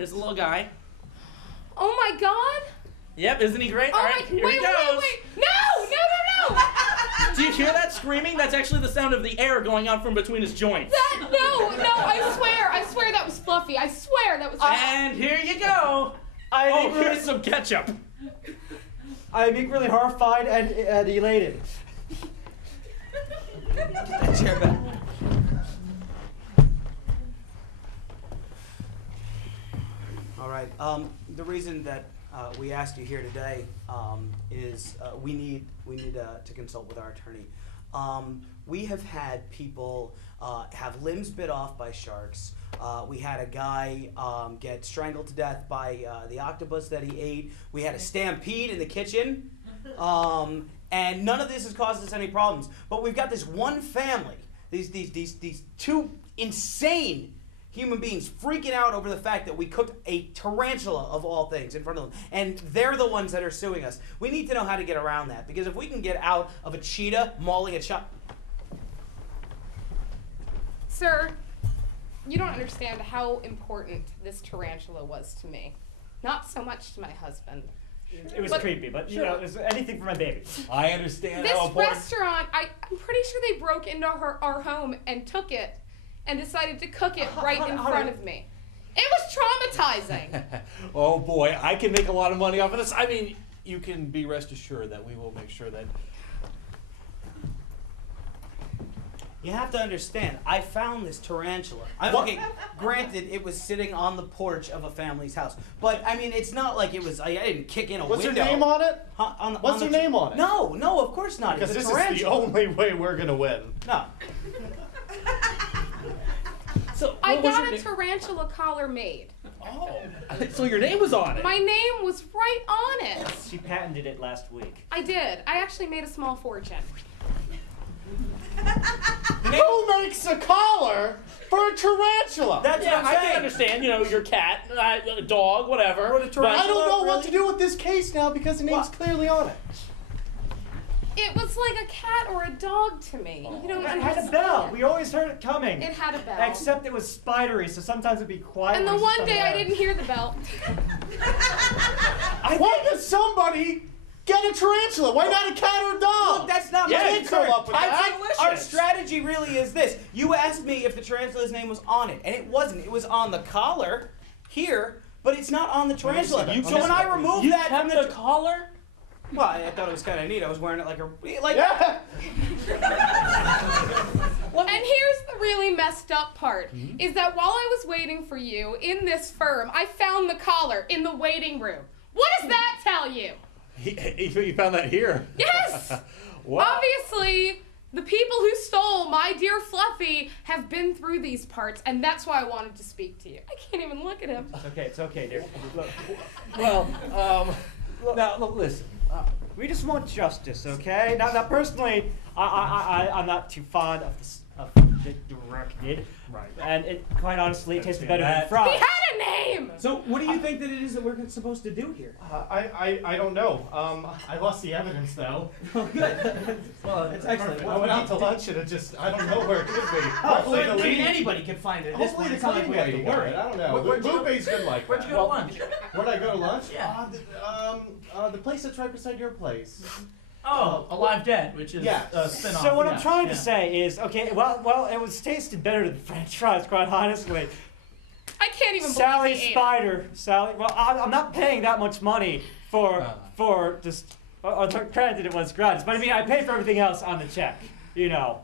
Here's the little guy. Oh my God! Yep, isn't he great? All right, here he goes. Wait! No! Do you hear that screaming? That's actually the sound of the air going out from between his joints. No, I swear that was Fluffy. I swear that was And here you go. Here's some ketchup. I'm equally horrified and elated. Get that chair back. All right. The reason that we asked you here today is we need to consult with our attorney. We have had people have limbs bit off by sharks. We had a guy get strangled to death by the octopus that he ate. We had a stampede in the kitchen. And none of this has caused us any problems. But we've got this one family, these two insane human beings freaking out over the fact that we cooked a tarantula, of all things, in front of them. And they're the ones that are suing us. We need to know how to get around that. Because if we can get out of a cheetah mauling a child... Sir, you don't understand how important this tarantula was to me. Not so much to my husband. It was creepy, but you know, it was anything for my baby. I understand this how important... restaurant, I'm pretty sure they broke into our home and took it and decided to cook it right in front of me. It was traumatizing. Oh boy, I can make a lot of money off of this. I mean, you can be rest assured that we will make sure that... You have to understand, I found this tarantula. Okay, granted, it was sitting on the porch of a family's house. But, I mean, it's not like it was, I didn't kick in a What's window. her name on it? What's her name on it? No, of course not. Because it's this a tarantula. is the only way we're going to win. No. So, I got a tarantula collar made. Oh, so your name was on it. My name was right on it. She patented it last week. I did. I actually made a small fortune. Who makes a collar for a tarantula? That's what I'm I saying. can understand, you know, your cat, a dog, whatever. But a tarantula, I don't know what really? to do with this case now because the name's clearly on it. It was like a cat or a dog to me. You don't It had a understand. bell. We always heard it coming. It had a bell. Except it was spidery, so sometimes it'd be quiet. And the when one it's day I somewhere. didn't hear the bell. Why does somebody get a tarantula? Why not a cat or a dog? Look, that's not You my can't come up with that. Our strategy really is this. You asked me if the tarantula's name was on it, and it wasn't. It was on the collar here, but it's not on the tarantula. So when I removed that from the collar? Well, I thought it was kind of neat. I was wearing it like Yeah. And here's the really messed up part, is that while I was waiting for you in this firm, I found the collar in the waiting room. What does that tell you? You found that here? Yes! Wow. Obviously, the people who stole my dear Fluffy have been through these parts, and that's why I wanted to speak to you. I can't even look at him. It's okay, dear. Look, Well, now, look, listen. we just want justice, okay? Now personally, I'm not too fond of the directed. Right. And it, quite honestly, it tastes better than He fries. had a name! So what do you think that it is that we're supposed to do here? I don't know. I lost the evidence, though. Oh, good. Well, it's excellent. I went out to lunch and it just, I don't know where it could be. Hopefully the lady... anybody can find it. Hopefully the cleaning lady got it. I don't know. Lupe's good like Where'd you go to lunch? Where'd I go to lunch? Yeah. The place that's right beside your place. Oh, Alive Dead, which is a spin-off. So what I'm trying to say is, okay, well, it was tasted better than French fries, quite honestly. I can't even Sally believe he ate it. Spider, Sally. Well, I'm not paying that much money for just. Granted, it was gratis, but I mean, I paid for everything else on the check. You know,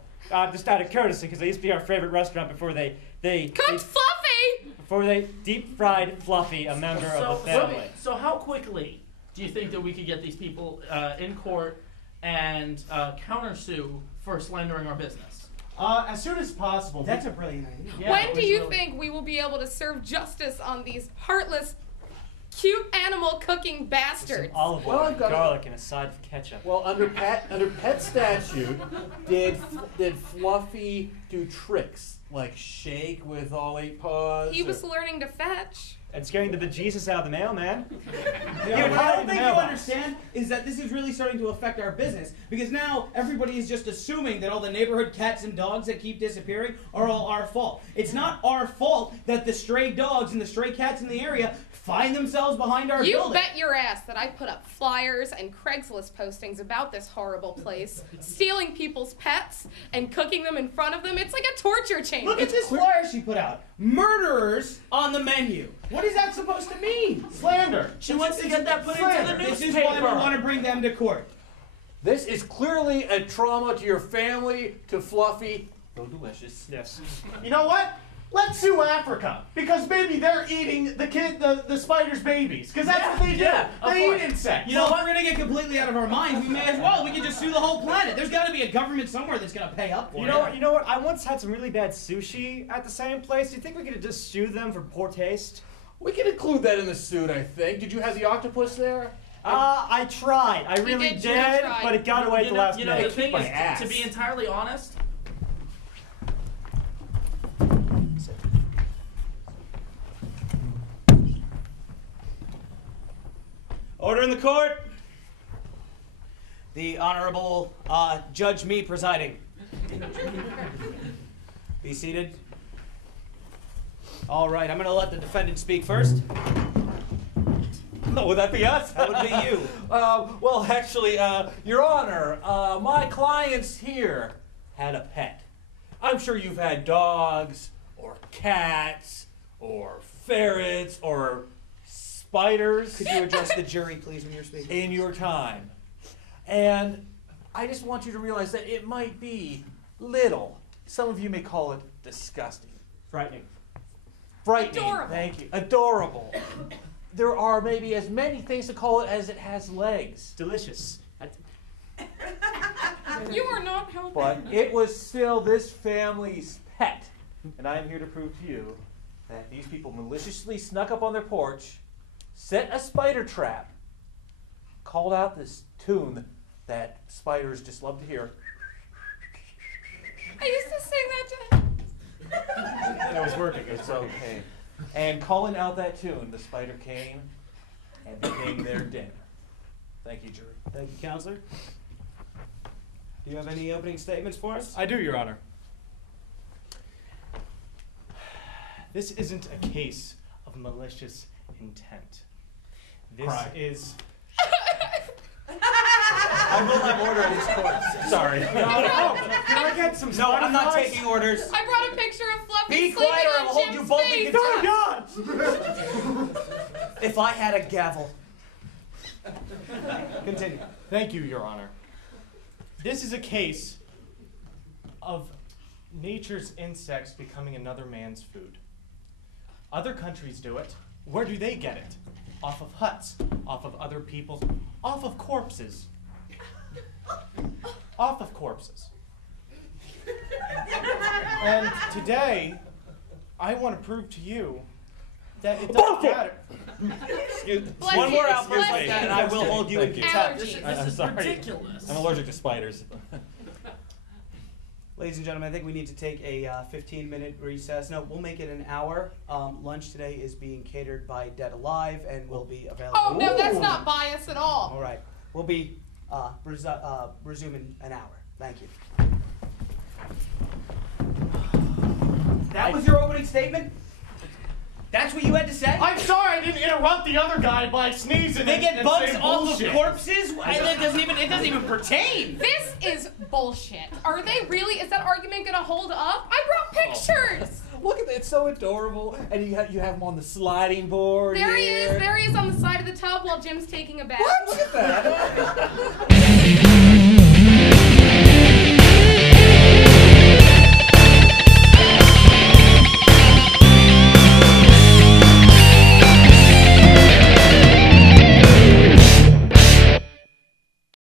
just out of courtesy, because they used to be our favorite restaurant before they Cooked Fluffy! before they deep fried Fluffy, a member of the family. So how quickly do you think that we could get these people in court and countersue for slandering our business? As soon as possible. That's a brilliant idea. Yeah, When do you think we will be able to serve justice on these heartless, cute animal cooking bastards? Some olive oil, and garlic, and a side of ketchup. Well, under pet statute, did Fluffy do tricks like shake with all 8 paws? He was learning to fetch. and scaring the bejesus out of the mailman. What I don't think you understand is that this is really starting to affect our business, because now everybody is just assuming that all the neighborhood cats and dogs that keep disappearing are all our fault. It's not our fault that the stray dogs and the stray cats in the area find themselves behind our You building. bet your ass that I put up flyers and Craigslist postings about this horrible place, stealing people's pets and cooking them in front of them. It's like a torture chamber. Look at this flyer she put out. Murderers on the menu. What is that supposed to mean? Slander. She wants to get that put into the This newspaper. is why we want to bring them to court. This is clearly a trauma to your family, to Fluffy, though delicious. Yes. You know what? Let's sue Africa, because maybe they're eating the spider's babies, because that's what they do. yeah, of They course. eat insects. You know, if we're going to get completely out of our minds, we may as well. We can just sue the whole planet. There's got to be a government somewhere that's going to pay up for You it. know what? You know what? I once had some really bad sushi at the same place. Do you think we could just sue them for poor taste? We can include that in the suit, I think. Did you have the octopus there? I tried. I We really did, did, Jimmy tried. but it got away at the last The minute. thing my is, ass. to be entirely honest, Order in the court. The Honorable Judge Me presiding. Be seated. All right, I'm going to let the defendant speak first. Would that be us? That would be you. Well, actually, Your Honor, my clients here had a pet. I'm sure you've had dogs, or cats, or ferrets, or spiders Could you address the jury, please, when you're speaking? in your time. And I just want you to realize that it might be little. Some of you may call it disgusting. Frightening. Frightening. Adorable. Thank you. Adorable. There are maybe as many things to call it as it has legs. Delicious. You are not helping. But it was still this family's pet. And I'm here to prove to you that these people maliciously snuck up on their porch, set a spider trap, called out this tune that spiders just love to hear. I used to sing that to him. And it was working. It's okay. And calling out that tune, the spider came and became their dinner. Thank you, jury. Thank you, Counselor. Do you have any opening statements for us? I do, Your Honor. This isn't a case of malicious intent. This Cry. is... I will have order in these courts. Sorry. Can I get some No, I'm not fries? taking orders. I brought a picture of Fluffy Be sleeping quiet or on I'll hold Jim's you both in face. contempt. If I had a gavel. Continue. Thank you, Your Honor. This is a case of nature's insects becoming another man's food. Other countries do it. Where do they get it? Off of huts, off of other people's, off of corpses. Off of corpses. And today, I want to prove to you that it doesn't matter. Bless One you, more outburst bless like you. that and I will hold you in Thank you. contempt. this Allergies. is sorry. ridiculous. I'm allergic to spiders. Ladies and gentlemen, I think we need to take a 15-minute recess. No, we'll make it an hour. Lunch today is being catered by Dead Alive and will be available. Oh, no, that's not bias at all. All right. We'll be resuming an hour. Thank you. That was your opening statement? That's what you had to say? I'm sorry I didn't interrupt the other guy by sneezing. They get and bugs saying off bullshit. of corpses? It doesn't even pertain. This is bullshit. Are they really? Is that argument gonna hold up? I brought pictures. Look at it, it's so adorable. And you have him on the sliding board. There he here. is. There he is on the side of the tub while Jim's taking a bath. What? Look at that.